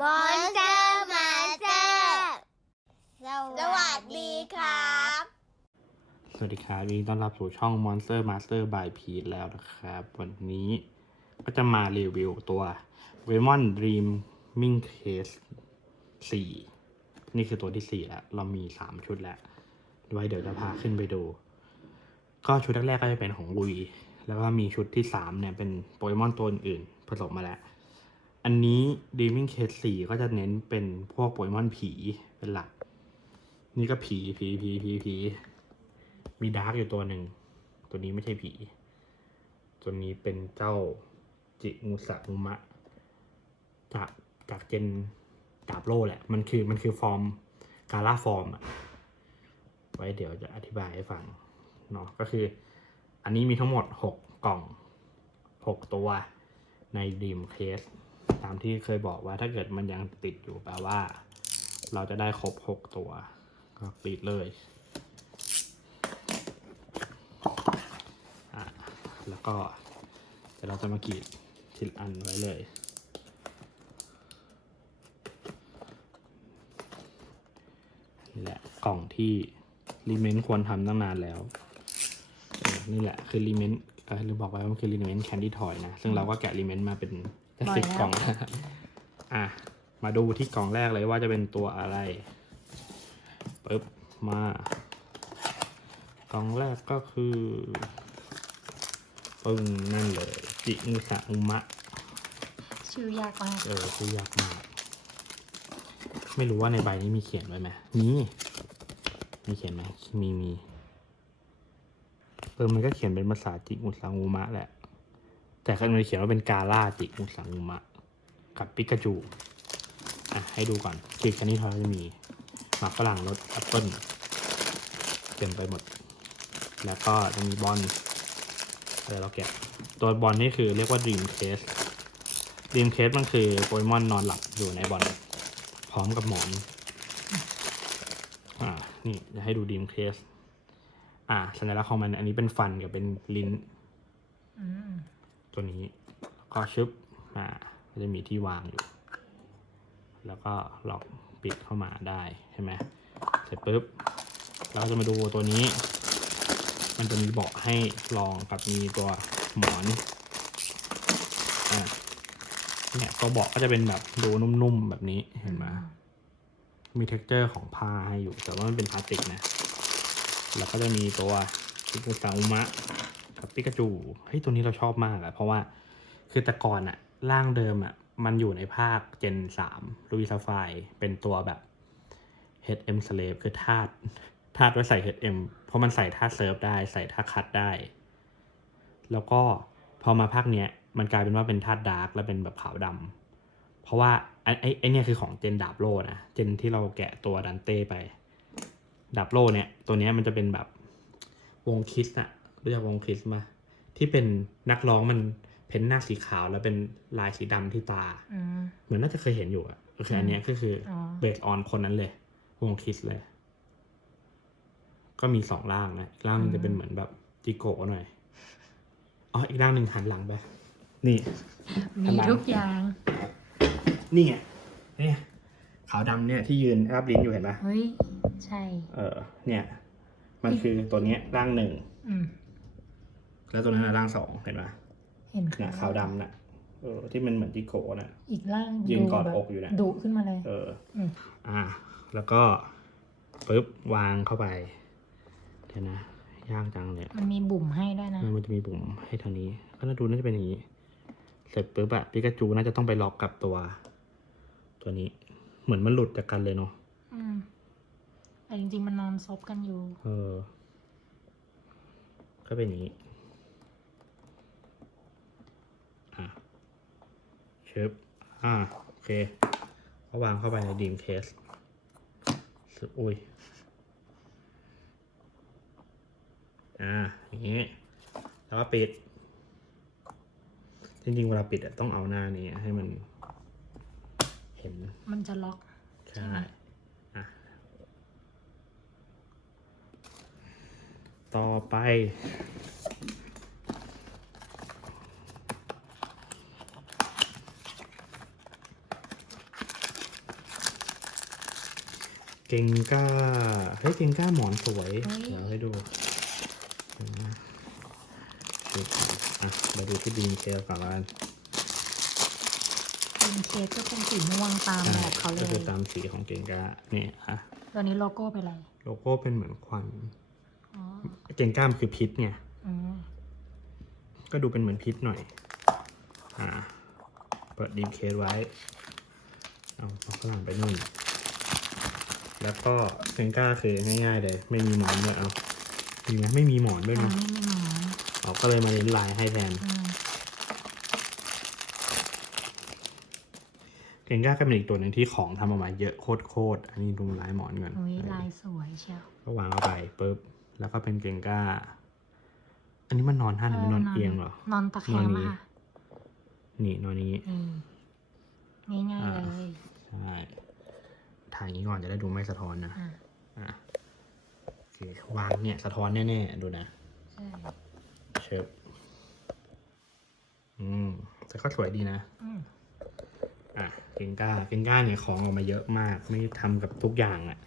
มอนสเตอร์มาเตอร์สวัสดีครับ สวัสดีครับยินดีต้อนรับสู่ช่อง Monster Master by p e t แล้วนะครับ วันนี้ก็จะมารีวิวตัว r a y m o n Dreaming Case 4 นี่คือตัวที่ 4 แล้ว เรามี 3 ชุดแล้วไว้เดี๋ยวจะพาขึ้นไปดู ก็ชุดแรกๆก็จะเป็นของลุย แล้วก็มีชุดที่ 3 เนี่ย เป็นโปเกมอนตัวอื่นผสมมาแล้ว อันนี้ Dreaming Case 4 ก็จะเน้นเป็นพวกโปเกมอนผีเป็นหลัก นี่ก็ผีผีผีผีผีมีดาร์กอยู่ตัวหนึ่ง ตัวนี้ไม่ใช่ผี ตัวนี้เป็นเจ้าจิงูสะอุมะ จากจากเจนดาบโลแหละ มันคือมันคือฟอร์มกาล่าฟอร์มอะไว้เดี๋ยวจะอธิบายให้ฟังเนาะก็คือ อันนี้มีทั้งหมดหกกล่องหกตัวในดีมเคส ตามที่เคยบอกว่าถ้าเกิดมันยังติดอยู่แปลว่า เราจะได้ครบหกตัว ก็ปิดเลยอะแล้วก็เดี๋ยวเราจะมากรีดทีละอันไว้เลยนี่แหละกล่องที่รีเมนต์ควรทำตั้งนานแล้ว นี่แหละคือรีเมน เออลืมบอกไปว่ามันคือรีเมนแคนดี้ทอยนะ ซึ่งเราก็แกะรีเมนมาเป็นจะบ่อยสิบแล้วกล่องอะ มาดูที่กล่องแรกเลยว่าจะเป็นตัวอะไรปึ๊บมากล่องแรกก็คือปึ้งนั่นเลย จิงสะอุมะ ชื่อยากมากเออคือยากมาก ไม่รู้ว่าในใบนี้มีเขียนไว้ไหมมีมีเขียนไหมมีมีเออมันก็เขียนเป็นภาษาจิอุสังอุมะแหละ แต่ข้างในเขียนว่าเป็นกาล่าจิอุสังอุมะ กับปิกาจูอะให้ดูก่อนคลิกคันนี้เขาจะมีหมากฝรั่งรสแอปเปิ้ลเต็มไปหมด แล้วก็จะมีบอลเออเราแกะตัวบอลนี่คือเรียกว่า Dream Case Dream Case มันคือโปเกมอนนอนหลับอยู่ในบอลพร้อมกับหมอน อ่า นี่จะให้ดู Dream Case อ่าสัญลักษณ์ของมันอันนี้เป็นฟันกับเป็นลิ้นตัวนี้ก็ชึบมาก็จะมีที่วางอยู่ แล้วก็ล็อกปิดเข้ามาได้ใช่ไหมเสร็จปุ๊บเราจะมาดูตัวนี้ มันจะมีเบาะให้รองกับมีตัวหมอนอะเนี่ยตัวเบาะก็จะเป็นแบบดูนุ่มๆแบบนี้เห็นไหมมีเท็กเจอร์ของผ้าให้อยู่ แต่ว่ามันเป็นพลาสติกนะ แล้วก็จะมีตัวปิกุซาอุมะกับปิกาจูเฮ้ยตัวนี้เราชอบมากอะเพราะว่าคือแต่ก่อนอะร่างเดิมอะมันอยู่ในภาคเจนสามลูวิซาไฟเป็นตัวแบบ HM Slave คือธาตุธาตุไว้ใส่ HM เพราะมันใส่ธาตุเซิร์ฟได้ใส่ธาตุคัดได้ แล้วก็พอมาภาคเนี้ยมันกลายเป็นว่าเป็นธาตุดาร์กแล้วเป็นแบบขาวดำเพราะว่าไอ้ไอ้ไอ้เนี่ยคือของเจนดาบโลนะ เจนที่เราแกะตัวดันเต้ไป ดาบโลเนี่ย ตัวเนี้ยมันจะเป็นแบบวงคิสอะรู้จักวงคิสมาที่เป็นนักร้องมันเพ้นหน้าสีขาวแล้วเป็นลายสีดำที่ตาอืมเหมือนน่าจะเคยเห็นอยู่อะโอเคอันเนี้ยก็คือออเบสออนคนนั้นเลย วงคิสเลย ก็มีสองร่างนะอีกร่างหนึงจะเป็นเหมือนแบบจิโกะหน่อยอ๋ออีกร่างหนึ่งหันหลังไปนี่มีทุกอย่าง นี่ไงเนี่ย ขาวดำเนี่ยที่ยืนรับลิ้นอยู่เห็นปะเฮ้ย ใช่ เออ เนี่ย มันคือตัวเนี้ยร่างหนึ่งอืมแล้วตัวนั้นนะร่างสองเห็นปะเห็นเนี่ยขาวดำน่ะเออที่มันเหมือนจิโกะน่ะ อีกล่างยืนกอดแบบอกอยู่เนี่ยดุขึ้นมาเลย เอออืมอ่า แล้วก็ปึ๊บวางเข้าไปเดี๋ยวนะยากจังเลยมันมีบุ่มให้ด้วยนะเออมันจะมีปุ่มให้ทางนี้ ก็น่าดูน่าจะเป็นอย่างนี้ เสร็จปุ๊บอะปิกาจูน่าจะต้องไปล็อกกับตัว ตัวนี้ เหมือนมันหลุดจากกันเลยเนาะอืมแต่จริงๆมันนอนซบกันอยู่ เออ ก็เป็นอย่างนี้ อะเชิบอ่าโอเคก็วางเข้าไปในดีมเคสอุ้ย อ่า อย่างนี้ แล้วก็ปิด จริงๆ เวลาปิดอะต้องเอาหน้านี้ให้มัน เห็นมันจะล็อก ใช่อะต่อไป เก่งกล้า เฮ้ย เก่งกล้าหมอนสวยเฮ้ยเดี๋ยวให้ดูเห็นไหมดูก่อนอะมาดูที่ดีนเคลก่อนละกัน เป็นเคสก็เป็นสีม่วงตามแบบเขาเลก็ย คือตามสีของเก่งกล้านี่อะตัวนี้โลโก้เป็นอะไร โลโก้เป็นเหมือนควันอ๋อ เก่งกล้ามนคือพิษไงอืม ก็ดูเป็นเหมือนพิษหน่อย อ่า เปิดดีมเคสไว้ เอาเอาข้างหลังไปนู่น แล้วก็เก่งกล้าคือง่ายๆเลย ไม่มีหมอนด้วยเอามีไหมไม่มีหมอนด้วยอันนะนี้ไม่หมอนออกก็เลยมาเน้นลายให้แทน อืม เก่งกล้าก็เป็นอีกตัวหนึ่งที่ของทำออกมาเยอะโคตรๆอันนี้ดูลายหมอนก่อนอุ้ยลายสวยเชียวก็วางเข้าไปปุ๊บแล้วก็เป็นเก่งกล้า อันนี้มันนอนท่าไหนมันนอนเอียงเหรอ นอนตะแคงนอนนี้อะนี่นอนนี้นี่ง่ายๆเลยใช่ถ่ายอย่างนี้ก่อนจะได้ดูไม่สะท้อนนะอะอะโอเควางเนี่ยสะท้อนแน่ๆดูนะใช่เชิบอืมแต่ก็สวยดีนะ อืม อะเก่งกล้าเก่งกล้าเนี่ยของออกมาเยอะมาก ไม่ทำกับทุกอย่างอะ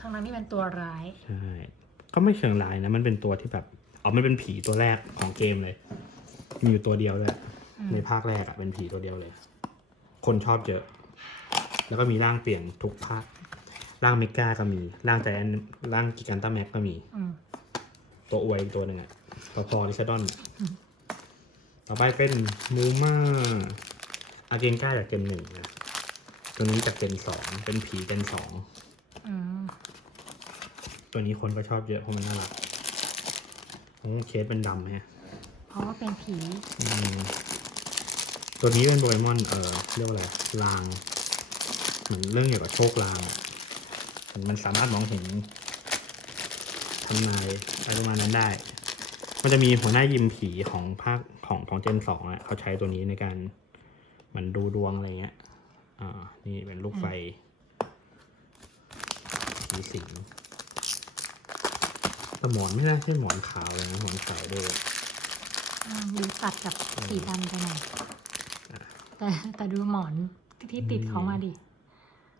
ทั้งนั้นที่เป็นตัวร้ายใช่ก็ไม่เชิงลายนะ มันเป็นตัวที่แบบอ๋อมันเป็นผีตัวแรกของเกมเลย มีอยู่ตัวเดียวเลยอืมในภาคแรกอะเป็นผีตัวเดียวเลย คนชอบเยอะ แล้วก็มีร่างเปลี่ยนทุกภาคร่างเมกาก็มีร่างใจแอนร่างกิกันตาแม็กก็มีอืมตัวอวยอีกตัวหนึ่งอะพอพอริชดอน ต่อไปเป็นมูมา อาเกนก้าจากเกนหนึ่งนะตัวนี้จากเกนสองเป็นผีเกนสองอืมตัวนี้คนก็ชอบเยอะเพราะมันน่ารักโอ้เคสเป็นดำฮะเพราะว่าเป็นผี อืมตัวนี้เป็นโปเกมอนเอ่อเรียกว่าอะไรลาง เหมือนเรื่องเกี่ยวกับโชคลางอะเหมือนมันสามารถมองเห็นทำนายอะไรประมาณนั้นได้ มันจะมีหัวหน้ายิมผีของภาคของของเจนสองอะเขาใช้ตัวนี้ในการเห มันดูดวงอะไรเงี้ย อ่า นี่เป็นลูกไฟผีสิงแต่หมอนไม่น่าใช่หมอนขาวเลยนะหมอนขาวด้วยอืมดูตัดกับสีดำไปหน่อยแต่แต่ดูหมอนที่ติดเขามาดิ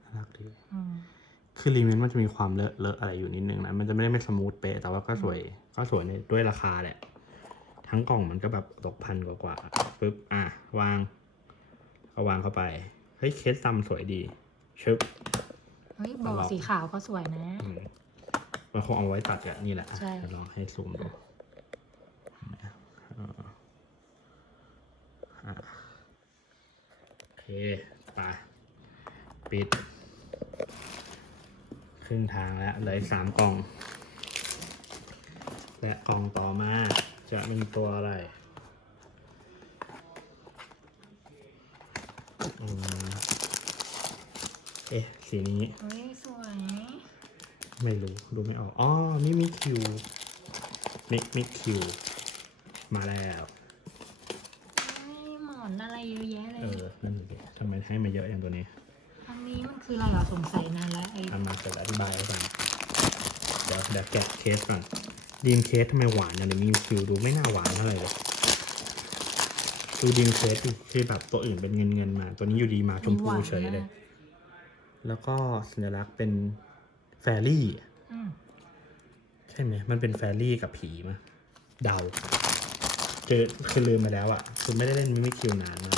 น่ารักดีอืมคือรีเมนมันจะมีความเลอะเลอะอะไรอยู่นิดนึงนะ มันจะไม่ได้ไม่สมูทเป๊ะ แต่ว่าก็สวย ก็สวยในด้วยราคาแหละ ทั้งกล่องมันก็แบบตกพันกว่ากว่าๆปึ๊บ อะ วาง ก็วางเข้าไป เฮ้ยเคสซัมสวยดีชึบเฮ้ยบอกสีขาวก็สวยนะ อืมมันคงเอาไว้ตัดกับนี่แหละอะใช่ เดี๋ยวลองให้ซูมดูอ่าอะโอเคไปปิด ครึ่งทางแล้วเหลืออีกสามกล่อง และกล่องต่อมาจะมีตัวอะไร อืมเอ๊ะสีนี้เฮ้ยสวยไม่รู้ ดูไม่ออก อ๋อ นี่มิคิวมิมิคิว มาแล้วเฮ้ยหมอนอะไรเยอะแยะเลเอย อ นั่นสิทำไมให้มาเยอะอย่างตัวนี้อันนี้มันคืออะไรเหรอสงสัยนานแล้วไอ้ทำมาเสร็จแล้วอธิบายให้ฟังเดี๋ยวเดี๋ยวแกะเคสก่อนดีมเคสทำไมหวานอย่างนี้มิคิวดูไม่น่าหวานเท่าไหร่เลย ดูดีมเคสดิคือแบบตัวอื่นเป็นเงินเงินๆมา ตัวนี้อยู่ดีมาชมพูเฉยเลย แล้วก็สัญลักษณ์เป็นแฟรี่อืมใช่ไหมมันเป็นแฟรี่กับผีมะเดาคือคือลืมไปแล้วอะ่ะคุณไม่ได้เล่นมิมิคิวนานมาก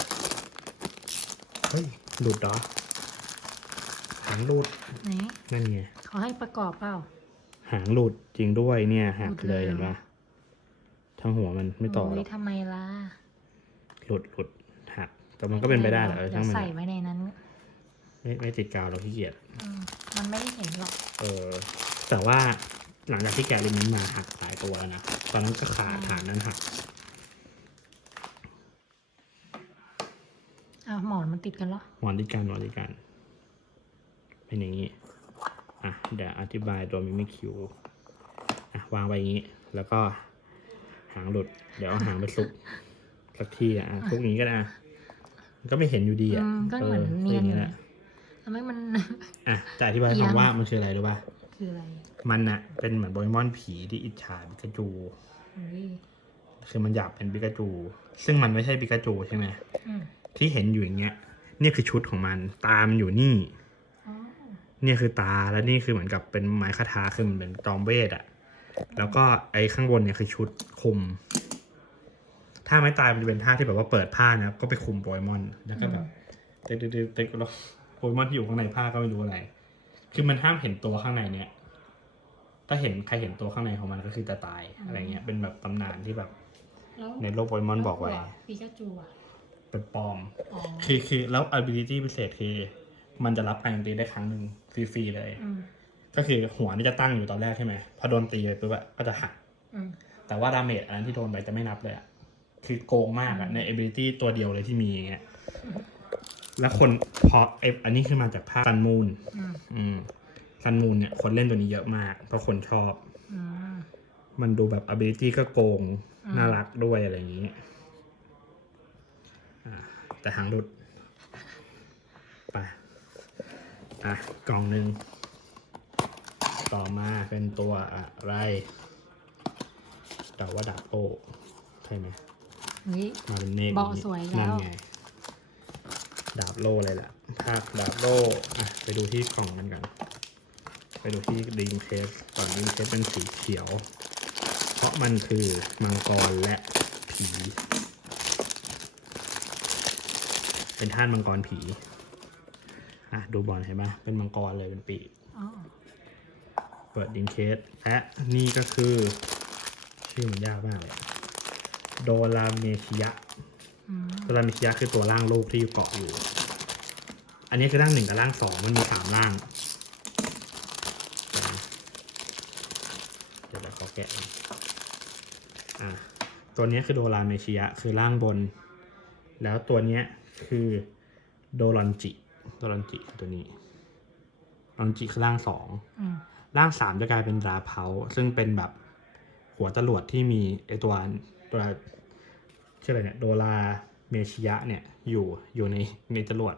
เฮ้ยหลุดเหรอหางหลุดไหนนั่นไงเขาให้ประกอบเปล่า หางหลุดจริงด้วยเนี่ยหักหลุดเลเลยยเห็นปะทั้งหัวมันไม่ต่อหรโยอกทำไมล่ะ หลุดหลุดหักแต่มันก็เป็นไปได้แหละเออเดี๋ช่ายงวมันใส่ไว้ในนั้น ไม่ไม่ติดกาวเราขี้เกียจอืมมันไม่ได้เห็นหรอกเออ แต่ว่าหลังจากที่แกะลิมินมาหักหลายตัวแล้วนะตอนนั้นก็ขาฐานนั้นหักอ้าวหมอนมันติดกันเหรอ หมอนดิการหมอนดิการเป็นอย่างนี้อะเดี๋ยวอธิบายตัวมิมิคิวอะวางไว้อย่างนี้ แล้วก็หางหลุด เดี๋ยวเอาหางไปซุก สักที่อะอะซุกอย่างนี้ก็ได้อะมันก็ไม่เห็นอยู่ดีอะอืมก็เหมือนเนียนอยู่แหนะละทำไมมันอะแต่อธิบายเอียงคำว่ามันคืออะไรรู้ป่ะคืออะไรมันน่ะเป็นเหมือนโปเกมอนผีที่อิจฉาปิกาจูเฮ้ยคือมันอยากเป็นปิกาจู ซึ่งมันไม่ใช่ปิกาจูใช่ไหมอืมที่เห็นอยู่อย่างเงี้ยเนี่ยคือชุดของมันตามันอยู่นี่อ๋อเนี่ยคือตาแล้วนี่คือเหมือนกับเป็นไม้คาถาคือมันเป็นจอมเวทอะแล้วก็ไอ้ข้างบนเนี่ยคือชุดคุม ท่าไม้ตายมันจะเป็นท่าที่แบบว่าเปิดผ้านะก็ไปคุมโปเกมอนแล้วก็แบบเต๊กเต๊กเต๊กเต๊กแล้วโปเกมอนที่อยู่ข้างในผ้าก็ไม่รู้อะไร คือมันห้ามเห็นตัวข้างในเนี่ย ถ้าเห็นใครเห็นตัวข้างในของมันก็คือจะตายอะไรเงี้ย เป็นแบบตำนานที่แบบแล้วในโลกโปเกมอนบอกไว้ปีกาจูอะเป็นปลอมอ๋อคือคือแล้ว ability พิเศษคือ มันจะรับการโจมตีได้ครั้งหนึ่งฟรีๆเลยอืมก็คือหัวนี่จะตั้งอยู่ตอนแรกใช่ไหมพอโดนตีไปปุ๊บอะก็จะหักอืมแต่ว่าดาเมจอันนั้นที่โดนไปจะไม่นับเลยอะ คือโกงมากอะใน ability ตัวเดียวเลยที่มีอย่างเงี้ยแล้วคนพอเอฟอันนี้คือมาจากภาคซันมูนอืมอืมซันมูนเนี่ยคนเล่นตัวนี้เยอะมาก เพราะคนชอบ อืมมันดูแบบ ability ก็โกง อืมน่ารักด้วยอะไรอย่างนี้อ่าแต่หางหลุดไปอะกล่องหนึ่ง ต่อมาเป็นตัวอะไรเดาว่าดาบโป้ใช่ไหม เฮ้ยมาเป็นเมฆเบาะสวยแล้ว นั่นไงดาบโล่เลยล่ะ ภาคดาบโล่อะไปดูที่กล่องกันกันไปดูที่ดีมเคสก่อนดีมเคสเป็นสีเขียว เพราะมันคือมังกรและผี เป็นท่านมังกรผีอะดูบอลเห็นไหมเป็นมังกรเลยเป็นปีกอ๋อเปิดดินเคสและนี่ก็คือ ชื่อมันยากมากเลย โดราเมชิยะอืมโดราเมชิยะคือตัวร่างโลกที่อยู่เกาะอยู่ อันนี้คือร่างหนึ่งกับร่างสองมันมีสามร่างเดี๋ยวเราขอแกะก่อนอะตัวนี้คือโดราเมชิยะคือร่างบน แล้วตัวเนี้ยคือโดรอนจิ โดรอนจิคือตัวนี้โดรอนจิคือร่างสองอืมร่างสามจะกลายเป็นราเพาซึ่งเป็นแบบหัวจรวดที่มีไอตัว ตัวชื่ออะไรเนี่ยโดราเมชิยะเนี่ยอยู่อยู่ในในจรวด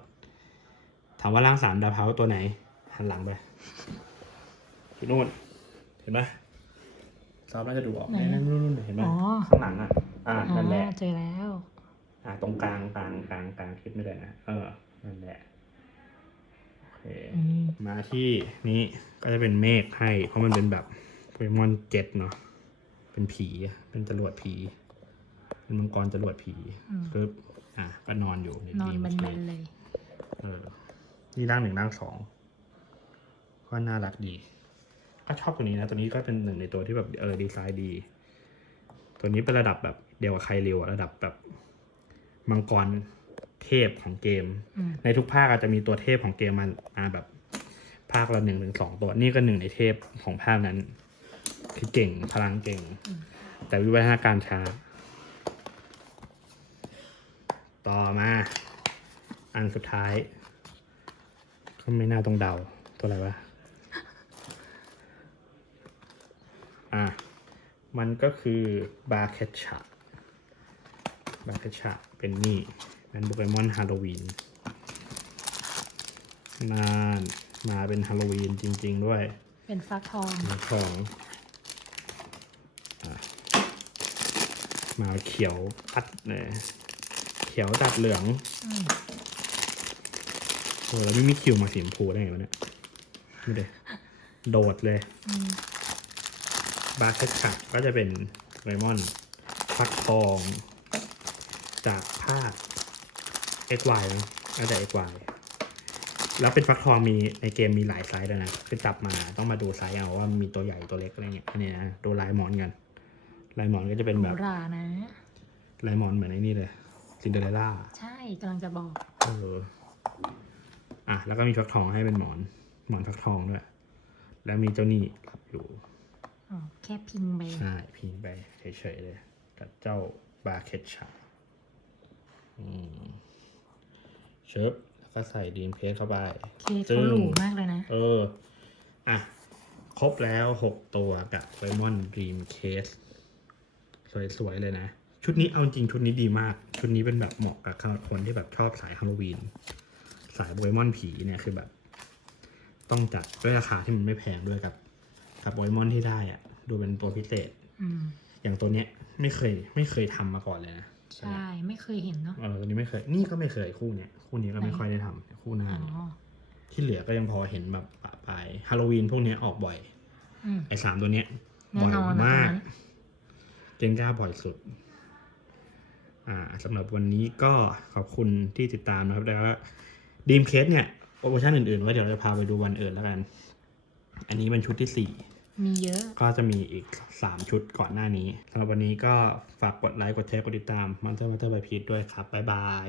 ถามว่าร่างสามราเพาตัวไหน หันหลังไปที่นู่นเห็นไหมซอฟน่าจะดูออกไหนนู่นนู่นเห็นไหมอ๋อข้างหลังอะอ่าอ๋นั่นแหอละเจอแล้ว อ่าตรงกลางกลางกลางกลางคิดไม่ได้นะเออนั่นแหละโอเคอืม มาที่นี้ก็จะเป็นเมฆให้ เพราะมันเป็นแบบโปเกมอนเจ็ดเนาะเป็นผีอะเป็นจรวดผี เป็นมังกรจรวดผีอืม ปึ๊บอะก็นอนอยู่ในนอนดีมบันเคบันๆเลย เออนี่ร่างหนึ่งร่างสองก็น่ารักดี ก็ชอบตัวนี้นะ ตัวนี้ก็เป็นหนึ่งในตัวที่แบบเออดีไซน์ดี ตัวนี้เป็นระดับแบบเดียวกับใครเร็วอะระดับแบบมังกรเทพของเกม อืม ในทุกภาคอาจจะมีตัวเทพของเกมมามาแบบ ภาคละหนึ่งถึงสองตัวนี่ก็หนึ่งในเทพของภาคนั้น คือเก่งพลังเก่งแต่วิวัฒนาการช้า ต่อมา อันสุดท้ายก็ไม่น่าต้องเดาตัวอะไรวะอะมันก็คือบาเคชะบาเคชะเป็นนี่เป็นโปเกมอนฮาโลวีนนานมาเป็นฮาโลวีนจริง ๆ ด้วย เป็นฟักทองมาของอะมาเขียวตัดเลยเขียวตัดเหลืองอืมโอ้แล้วไม่มีคิวมาสีชมพูได้ไงวะเนี่ยไม่ได้โดดเลยอืมบาร์เคัตก็จะเป็นไวมอนฟักทอง จากภาค XY นะน่าจะ XY แล้วเป็นฟักทองมีในเกมมีหลายไซส์ด้วยนะคือจับมาต้องมาดูไซส์เอาว่ามีตัวใหญ่ตัวเล็กอะไรเงี้ยอันนี้นะดูลายหมอนกันลายหมอนก็จะเป็นหแบรูบหรานะลายหมอนเหมือนไอ้นี่เลย ซินเดอเรลล่าใช่กำลังจะบอก เอออะแล้วก็มีฟักทองให้เป็นหมอน หมอนฟักทองด้วย แล้วมีเจ้านี่รับอยู่อ๋อแค่พิงไปใช่พิงไปเฉยๆเลย กับเจ้าบาเคชชาอืมเชิบแล้วก็ใส่ดีมเพสเข้าไปเคสเขาหรูมากเลยนะ เออ อะ ครบแล้วหกตัวกับไ a มอนด e ีมเคส สวยๆเลยนะ ชุดนี้เอาจริงชุดนี้ดีมาก ชุดนี้เป็นแบบเหมาะกับคนที่แบบชอบสายฮาโลวีน สายโปเกมอนผีเนี่ยคือแบบ ต้องจัดด้วยราคาที่มันไม่แพงด้วยกับ กับโปเกมอนที่ได้อะดูเป็นตัวพิเศษ อืม อย่างตัวเนี้ยไม่เคยไม่เคยทำมาก่อนเลยนะใช่ไม่เคยเห็นเนาะเออตัวนี้ไม่เคย นี่ก็ไม่เคยคู่เนี้ยคู่นี้ก็ไม่ค่อยได้ทำคู่หน้าอ๋อเนี่ยที่เหลือก็ยังพอเห็นแบบปะปไปฮาโลวีนพวกเนี้ยออกบ่อย อืม ไอ้สามตัวเนี้ยแน่บ่อยนอนนะมากตอนนั้นเจนก้าบ่อยสุดอ่า สำหรับวันนี้ก็ขอบคุณที่ติดตามนะครับ แล้วก็ดีมเคสเนี่ยโปรโมชั่นอื่นๆ ไว้เดี๋ยวเราจะพาไปดูวันอื่นแล้วกัน อันนี้เป็นชุดที่สี่มีเยอะ ก็จะมีอีกสามชุดก่อนหน้านี้สำหรับวันนี้ก็ฝากกดไลค์ กดแชร์ กดติดตามมันเตอร์มันเตอร์บายพีทด้วยครับ บ๊ายบาย